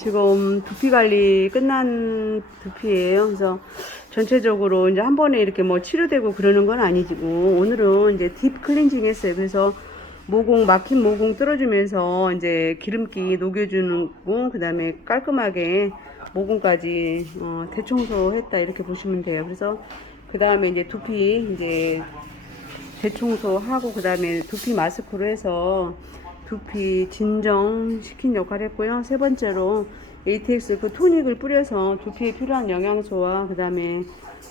지금 두피 관리 끝난 두피예요. 그래서 전체적으로 이제 한 번에 이렇게 뭐 치료되고 그러는 건 아니지고 오늘은 이제 딥 클렌징 했어요. 그래서 모공 막힌 모공 뚫어주면서 이제 기름기 녹여주는 거 그다음에 깔끔하게 모공까지 어, 대청소했다 이렇게 보시면 돼요. 그래서 그 다음에 이제 두피 이제 대청소하고 그 다음에 두피 마스크로 해서 두피 진정시킨 역할을 했고요. 세 번째로 ATX 그 토닉을 뿌려서 두피에 필요한 영양소와 그 다음에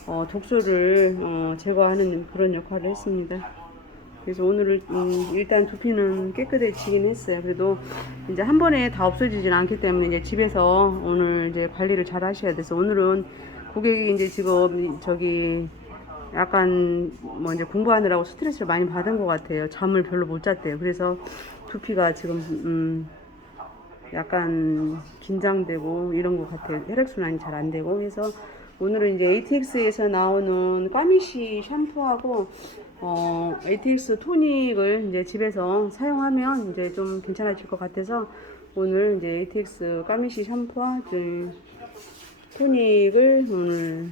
어, 독소를 어, 제거하는 그런 역할을 했습니다. 그래서 오늘은 음, 일단 두피는 깨끗해지긴 했어요. 그래도 이제 한 번에 다 없어지진 않기 때문에 이제 집에서 오늘 이제 관리를 잘 하셔야 돼서 오늘은 고객이 이제 지금 저기 약간 뭐 이제 공부하느라고 스트레스를 많이 받은 것 같아요. 잠을 별로 못 잤대요. 그래서 두피가 지금 음 약간 긴장되고 이런 것 같아요. 혈액순환이 잘 안 되고 그래서 오늘은 이제 ATX에서 나오는 까미시 샴푸하고 어 ATX 토닉을 이제 집에서 사용하면 이제 좀 괜찮아질 것 같아서 오늘 이제 ATX 까미시 샴푸와 그 토닉을 오늘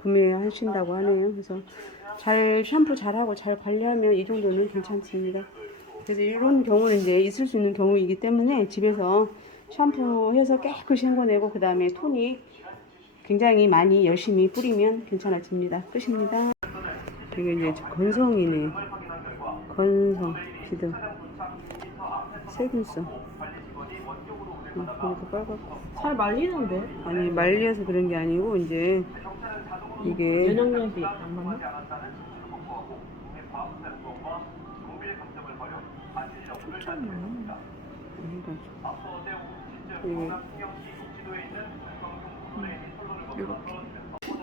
구매하신다고 하네요. 그래서 잘 샴푸 잘하고 잘 관리하면 이 정도는 괜찮습니다. 그래서 이런 경우는 이제 있을 수 있는 경우이기 때문에 집에서 샴푸해서 깨끗이 헹궈내고 그 다음에 토닉 굉장히 많이 열심히 뿌리면 괜찮아집니다. 끝입니다. 이게 이제 건성이네. 건성 비듬 세균성. 어, 이렇게 빨갛고 잘 말리는데 아니 말려서 그런 게 아니고 이제 이게 면역력이 안 맞나?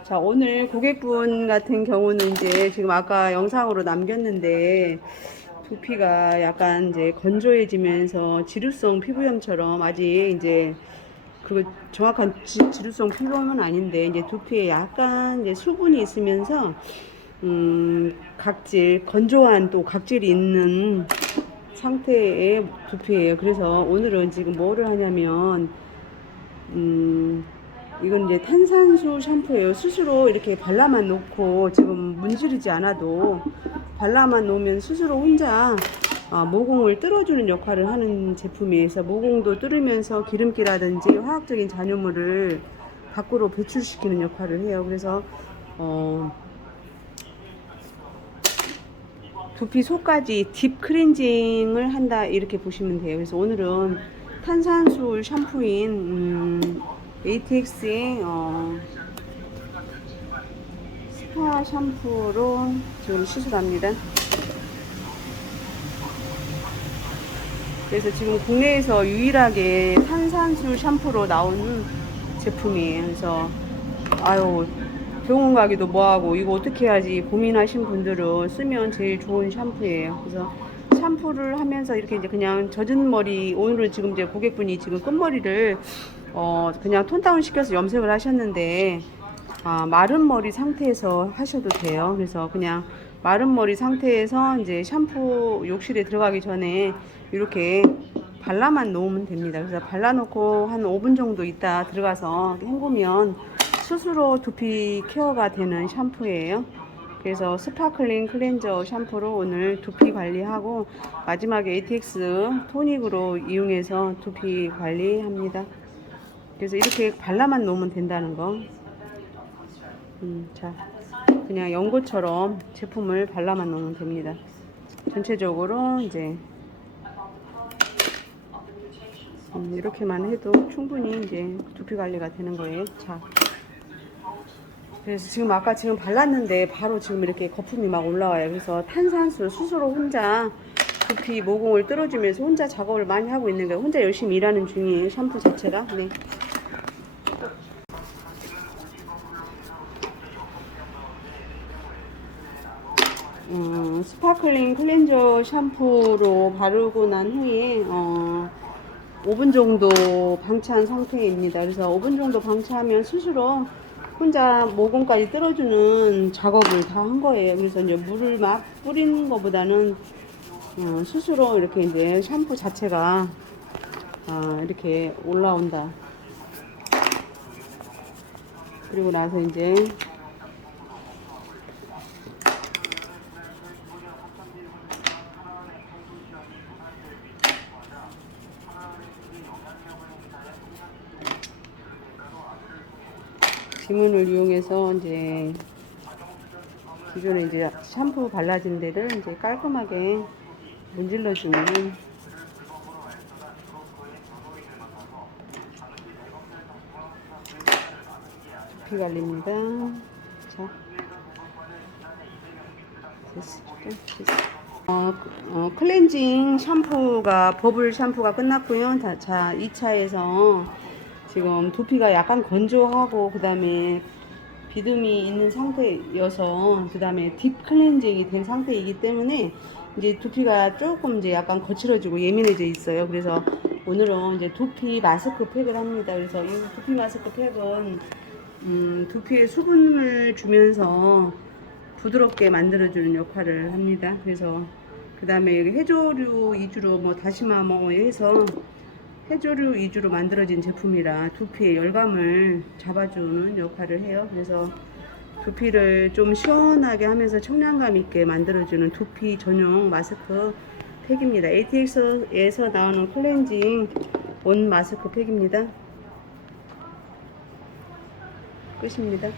자 오늘 고객분 같은 경우는 이제 지금 아까 영상으로 남겼는데 두피가 약간 이제 건조해지면서 지루성 피부염처럼 아직 이제 그 정확한 지, 지루성 피부염은 아닌데 이제 두피에 약간 이제 수분이 있으면서 음 각질 건조한 또 각질이 있는 상태의 두피예요. 그래서 오늘은 지금 뭐를 하냐면 음 이건 이제 탄산수 샴푸예요. 스스로 이렇게 발라만 놓고 지금 문지르지 않아도 발라만 놓으면 스스로 혼자 어, 모공을 뚫어주는 역할을 하는 제품이에요. 그래서 모공도 뚫으면서 기름기라든지 화학적인 잔여물을 밖으로 배출시키는 역할을 해요. 그래서 어, 두피 속까지 딥 클렌징을 한다 이렇게 보시면 돼요. 그래서 오늘은 탄산수 샴푸인 음, ATX의 어, 스파 샴푸로 지금 시술합니다. 그래서 지금 국내에서 유일하게 탄산수 샴푸로 나온 제품이에요. 그래서 아유 병원 가기도 뭐하고 이거 어떻게 해야지 고민하신 분들은 쓰면 제일 좋은 샴푸예요. 그래서 샴푸를 하면서 이렇게 이제 그냥 젖은 머리 오늘은 지금 이제 고객분이 지금 끝머리를 어 그냥 톤다운 시켜서 염색을 하셨는데 아, 마른 머리 상태에서 하셔도 돼요. 그래서 그냥 마른 머리 상태에서 이제 샴푸 욕실에 들어가기 전에 이렇게 발라만 놓으면 됩니다. 그래서 발라놓고 한 5분 정도 있다 들어가서 헹구면 스스로 두피 케어가 되는 샴푸예요. 그래서 스파클링 클렌저 샴푸로 오늘 두피 관리하고 마지막에 ATX 토닉으로 이용해서 두피 관리합니다. 그래서 이렇게 발라만 놓으면 된다는 거. 음, 자, 그냥 연고처럼 제품을 발라만 놓으면 됩니다. 전체적으로 이제 음, 이렇게만 해도 충분히 이제 두피 관리가 되는 거예요. 자. 그래서 지금 아까 지금 발랐는데 바로 지금 이렇게 거품이 막 올라와요. 그래서 탄산수 스스로 혼자 두피 모공을 뚫어주면서 혼자 작업을 많이 하고 있는 거예요. 혼자 열심히 일하는 중이에요. 샴푸 자체가. 네. 음, 스파클링 클렌저 샴푸로 바르고 난 후에 어, 5분 정도 방치한 상태입니다. 그래서 5분 정도 방치하면 스스로 혼자 모공까지 뚫어주는 작업을 다 한 거예요. 그래서 이제 물을 막 뿌리는 것보다는 어, 스스로 이렇게 이제 샴푸 자체가 어, 이렇게 올라온다. 그리고 나서 이제 지문을 이용해서 이제 기존에 이제 샴푸 발라진 데를 이제 깔끔하게 문질러 주는 두피 관리입니다. 자, 됐습니다. 어, 어, 클렌징 샴푸가 버블 샴푸가 끝났고요. 자, 자 2차에서 지금 두피가 약간 건조하고 그 다음에 비듬이 있는 상태여서 그 다음에 딥 클렌징이 된 상태이기 때문에 이제 두피가 조금 이제 약간 거칠어지고 예민해져 있어요. 그래서 오늘은 이제 두피 마스크 팩을 합니다. 그래서 이 두피 마스크 팩은 음, 두피에 수분을 주면서 부드럽게 만들어주는 역할을 합니다. 그래서 그 다음에 해조류 위주로 뭐 다시마 뭐 해서 해조류 위주로 만들어진 제품이라 두피의 열감을 잡아주는 역할을 해요. 그래서 두피를 좀 시원하게 하면서 청량감 있게 만들어주는 두피 전용 마스크 팩입니다. ATX에서 나오는 클렌징 온 마스크 팩입니다. 끝입니다.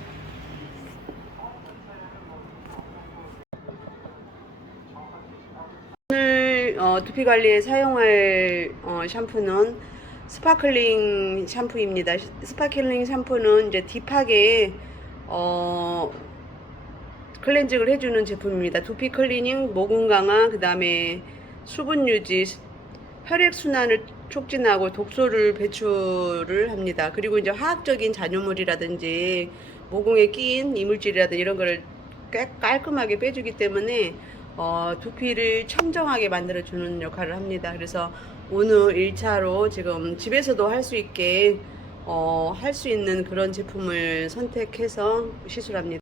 오늘 어, 두피 관리에 사용할 어, 샴푸는 스파클링 샴푸입니다. 스파클링 샴푸는 이제 딥하게 어, 클렌징을 해주는 제품입니다. 두피 클리닝, 모공 강화, 그 다음에 수분 유지, 혈액 순환을 촉진하고 독소를 배출을 합니다. 그리고 이제 화학적인 잔여물이라든지 모공에 낀 이물질이라든지 이런 거를 깨- 깔끔하게 빼주기 때문에 어, 두피를 청정하게 만들어주는 역할을 합니다. 그래서 오늘 1차로 지금 집에서도 할 수 있게 어, 할 수 있는 그런 제품을 선택해서 시술합니다.